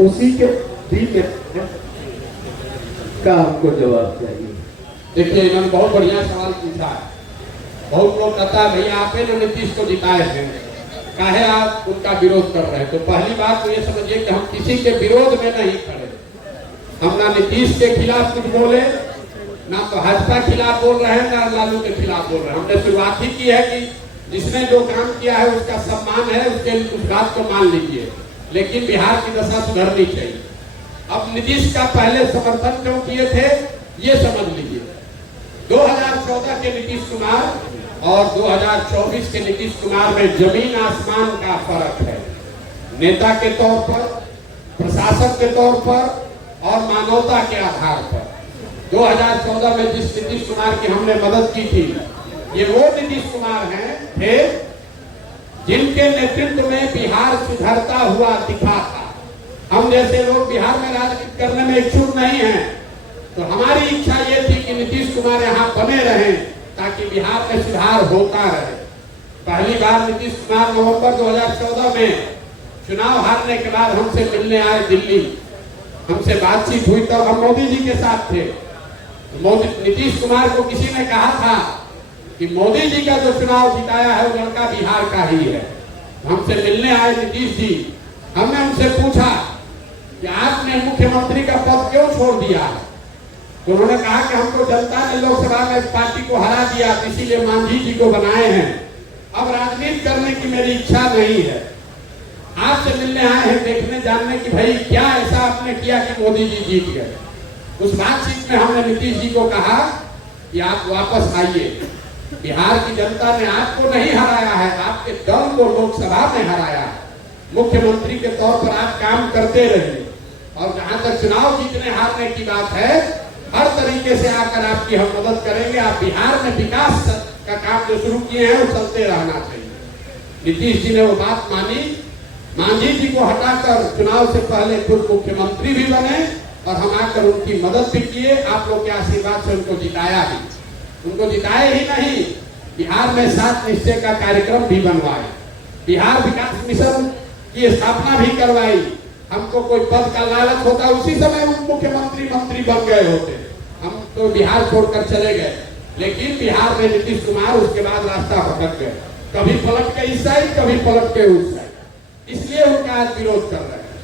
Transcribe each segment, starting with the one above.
उसी के दिल का हमको जवाब चाहिए। देखिए, इन्होंने बहुत बढ़िया सवाल पूछा है। बहुत लोग कहता है भैया आपने जो नीतीश को जिताए हैं, काहे आप उनका विरोध कर रहे हैं। तो पहली बात तो ये समझिए कि हम किसी के विरोध में नहीं खड़े। हम ना नीतीश के खिलाफ कुछ बोले, ना तो भाजपा के खिलाफ बोल रहे हैं, ना लालू के खिलाफ बोल रहे हैं। हमने शुरुआत ही की है कि जिसने जो काम किया है उसका सम्मान है, उसके उस बात को मान लीजिए, लेकिन बिहार की दशा सुधरनी चाहिए। अब नीतीश का पहले समर्थन क्यों किए थे ये समझ लीजिए। 2014 के नीतीश कुमार और 2024 के नीतीश कुमार में जमीन आसमान का फर्क है। नेता के तौर पर, प्रशासक के तौर पर और मानवता के आधार पर। 2014 में जिस नीतीश कुमार की हमने मदद की थी, ये वो नीतीश कुमार हैं थे जिनके नेतृत्व में बिहार सुधरता हुआ दिखा था। हम जैसे लोग बिहार में राजनीति करने में इच्छुक नहीं हैं, तो हमारी इच्छा ये थी कि नीतीश कुमार यहाँ बने रहें ताकि बिहार में सुधार होता रहे। पहली बार नीतीश कुमार नवंबर 2014 में चुनाव हारने के बाद हमसे मिलने आए दिल्ली। हमसे बातचीत हुई तब हम मोदी जी के साथ थे। नीतीश कुमार को किसी ने कहा था कि मोदी जी का जो चुनाव जिताया है वो लड़का बिहार का ही है। हमसे मिलने आए नीतीश जी। हमने उनसे पूछा कि आपने मुख्यमंत्री का पद क्यों छोड़ दिया है। तो उन्होंने कहा कि हमको जनता ने लोकसभा में पार्टी को हरा दिया, इसीलिए मांझी जी को बनाए हैं। अब राजनीति करने की मेरी इच्छा नहीं है। आपसे मिलने आए हैं देखने जानने की भाई क्या ऐसा आपने किया कि मोदी जी जीत गए। उस बातचीत में हमने नीतीश जी को कहा कि आप वापस आइए। बिहार की जनता ने आपको नहीं हराया है, आपके दल को लोकसभा में हराया है। मुख्यमंत्री के तौर पर आप काम करते रहिए और जहां तक चुनाव जीतने हारने की बात है, हर तरीके से आकर आपकी हम मदद करेंगे। आप बिहार में विकास का काम जो शुरू किए हैं वो चलते रहना चाहिए। नीतीश जी ने वो बात मानी। मांझी जी को हटाकर चुनाव से पहले खुद मुख्यमंत्री भी बने और हम आकर उनकी मदद भी किए। आप लोग के आशीर्वाद से उनको जिताया ही। उनको जिताए ही नहीं, बिहार में 7 निश्चय का कार्यक्रम भी बनवाए, बिहार विकास मिशन की स्थापना भी करवाई। हमको कोई पद का लालच होता उसी समय मुख्यमंत्री मंत्री बन गए होते, हम तो बिहार छोड़कर चले गए। लेकिन बिहार में नीतीश कुमार उसके बाद रास्ता भटक गए, कभी पलट के इस साइड, कभी पलट के उस साइड। इसलिए उनका आज विरोध कर रहे हैं।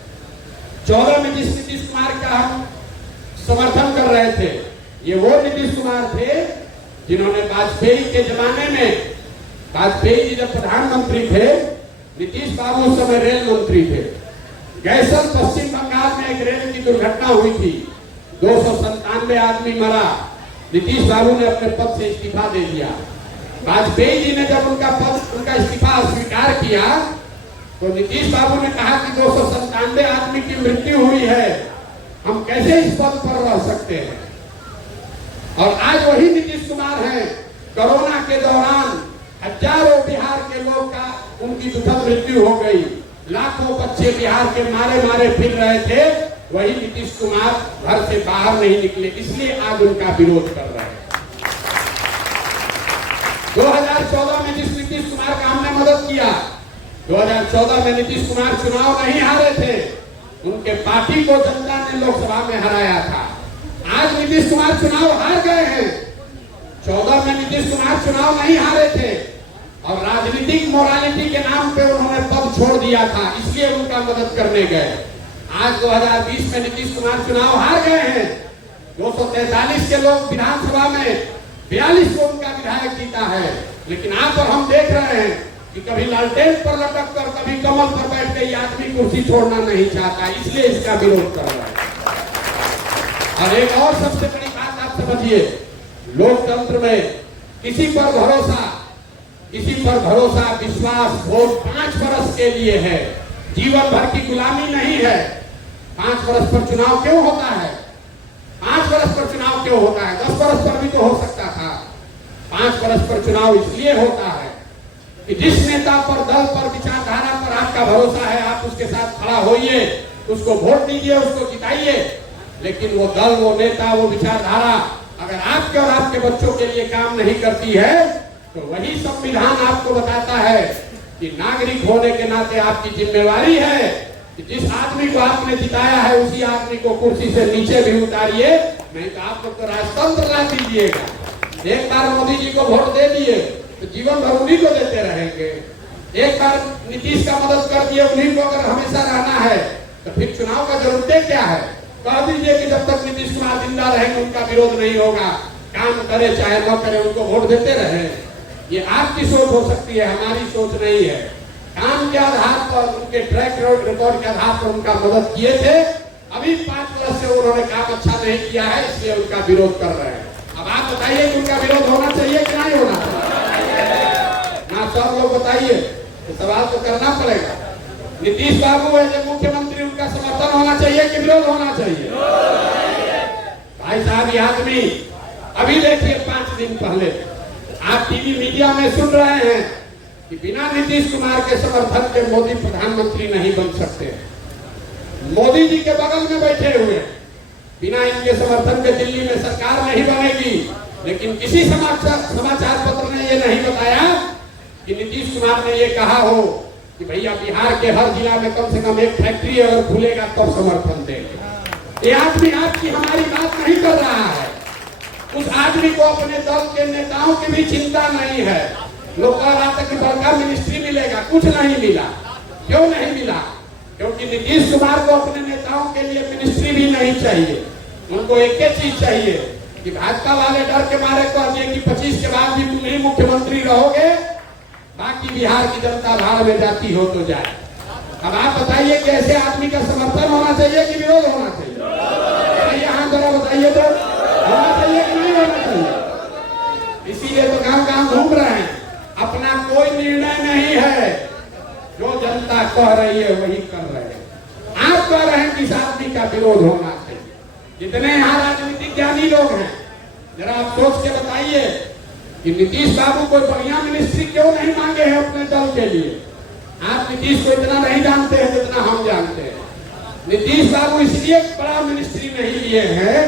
14 में जिस नीतीश कुमार का हम समर्थन कर रहे थे, ये वो नीतीश कुमार थे जिन्होंने वाजपेयी के जमाने में, वाजपेयी जी जब प्रधानमंत्री थे, नीतीश बाबू उस समय रेल मंत्री थे। गैसल पश्चिम बंगाल में एक रेल की दुर्घटना हुई थी, 297 आदमी मरा। नीतीश बाबू ने अपने पद से इस्तीफा दे दिया। वाजपेयी जी ने जब उनका इस्तीफा स्वीकार किया तो नीतीश बाबू ने कहा कि 297 आदमी की मृत्यु हुई है, हम कैसे इस पद पर रह सकते हैं। और आज वही नीतीश कुमार हैं। कोरोना के दौरान हजारों बिहार के लोग का उनकी दुखद मृत्यु हो गई, लाखों बच्चे बिहार के मारे मारे फिर रहे थे। वही नीतीश कुमार घर से बाहर नहीं निकले, इसलिए आज उनका विरोध कर रहे हैं। 2014 में जिस नीतीश कुमार का हमने मदद किया, 2014 में नीतीश कुमार चुनाव नहीं हारे थे, उनके पार्टी को जनता ने लोकसभा में हराया था। आज नीतीश कुमार चुनाव हार गए हैं। 14 में नीतीश कुमार चुनाव नहीं हारे थे और राजनीतिक मोरालिटी के नाम पे उन्होंने पद छोड़ दिया था, इसलिए उनका मदद करने गए। आज 2020 में नीतीश कुमार चुनाव हार गए हैं। 243 के लोग विधानसभा में, 42 को उनका विधायक जीता है। लेकिन आप और हम देख रहे हैं कि कभी लालटेन पर लटक कर, कभी कमल पर बैठ के ये आदमी कुर्सी छोड़ना नहीं चाहता, इसलिए इसका विरोध कर रहा है। और एक और सबसे बड़ी बात आप समझिए, लोकतंत्र में किसी पर भरोसा, विश्वास, वोट 5 वर्ष के लिए है, जीवन भर की गुलामी नहीं है। 5 वर्ष पर चुनाव क्यों होता है? 5 वर्ष पर चुनाव क्यों होता है? 10 वर्ष पर भी तो हो सकता था। 5 वर्ष पर चुनाव इसलिए होता है कि जिस नेता पर, दल पर, विचारधारा पर आपका भरोसा है, आप उसके साथ खड़ा होइए, उसको वोट दीजिए, उसको जिताइए। लेकिन वो दल, वो नेता, वो विचारधारा अगर आपके और आपके बच्चों के लिए काम नहीं करती है, तो वही संविधान आपको बताता है कि नागरिक होने के नाते आपकी जिम्मेवारी है कि जिस आदमी को आपने जिताया है उसी आदमी को कुर्सी से नीचे भी उतारिए, नहीं तो आप लोग तो राजतंत्र ला दीजिएगा। एक बार मोदी जी को वोट दे दिए तो जीवन भर उन्हीं को देते रहेंगे। एक बार नीतीश का मदद कर दिए, उन्हीं को अगर हमेशा रहना है तो फिर चुनाव का जरूरत क्या है? कह दीजिए कि जब तक नीतीश कुमार जिंदा रहेंगे उनका विरोध नहीं होगा, काम करे चाहे न करे उनको वोट देते रहे। ये आपकी सोच हो सकती है, हमारी सोच नहीं है। काम के आधार पर, उनके ट्रैक रिकॉर्ड के आधार पर उनका मदद किए थे। अभी 5 वर्ष से उन्होंने काम अच्छा नहीं किया है, इसलिए उनका विरोध कर रहे हैं। अब आप बताइए कि उनका विरोध होना चाहिए कि नहीं होना चाहिए? ना सब लोग बताइए, तो सवाल तो करना पड़ेगा। नीतीश बाबू है जब मुख्यमंत्री, उनका समर्थन होना चाहिए कि विरोध होना चाहिए? भाई साहब, ये आदमी अभी देखिए 5 दिन पहले आप टीवी मीडिया में सुन रहे हैं कि बिना नीतीश कुमार के समर्थन के मोदी प्रधानमंत्री नहीं बन सकते। मोदी जी के बगल में बैठे हुए, बिना इनके समर्थन के दिल्ली में सरकार नहीं बनेगी। लेकिन किसी समाचार पत्र ने ये नहीं बताया कि नीतीश कुमार ने ये कहा हो कि भैया बिहार के हर जिला में कम से कम एक फैक्ट्री अगर खुलेगा तब समर्थन देंगे। ये आदमी आपकी हमारी बात नहीं कर रहा है। उस आदमी को अपने दल के नेताओं की भी चिंता नहीं है। लोग कह रहा था कि बड़का मिनिस्ट्री मिलेगा, कुछ नहीं मिला। क्यों नहीं मिला? क्योंकि नीतीश कुमार को अपने नेताओं के लिए मिनिस्ट्री भी नहीं चाहिए। उनको एक ही चीज चाहिए कि भाजपा वाले डर के मारे कह दिए कि 25 के बाद भी तुम ही मुख्यमंत्री रहोगे, बाकी बिहार की जनता भाड़ में जाती हो तो जाए। अब आप बताइए कि ऐसे आदमी का समर्थन होना चाहिए कि विरोध होना चाहिए? यहाँ जरा बताइए तो, होना चाहिए कि नहीं होना चाहिए? इसीलिए तो गांव-गांव घूम रहे हैं। अपना कोई निर्णय नहीं है, जो जनता कह रही है वही कर रहे हैं। आप कह रहे हैं कि इस आदमी का विरोध होना चाहिए। जितने यहाँ राजनीतिक ज्ञानी लोग हैं, जरा आप सोच के बताइए कि नीतीश बाबू कोई बढ़िया मिनिस्ट्री क्यों नहीं मांगे हैं अपने दल के लिए? आप नीतीश को इतना नहीं जानते हैं जितना हम जानते हैं। नीतीश बाबू इसलिए बड़ा मिनिस्ट्री नहीं लिए हैं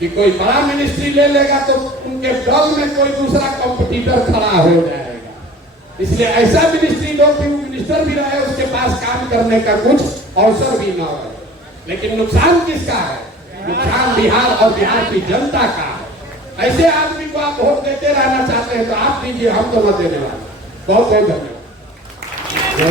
कि कोई बड़ा मिनिस्ट्री ले लेगा तो उनके दल में कोई दूसरा कंपटीटर खड़ा हो जाएगा। इसलिए ऐसा मिनिस्ट्री दो कि मिनिस्टर भी रहे, उसके पास काम करने का कुछ अवसर भी न रहे। लेकिन नुकसान किसका है? नुकसान बिहार और बिहार की जनता का है। ऐसे आदमी को आप वोट देते रहना चाहते हैं तो आप दीजिए, हम तो मत देने वाले। बहुत बहुत धन्यवाद।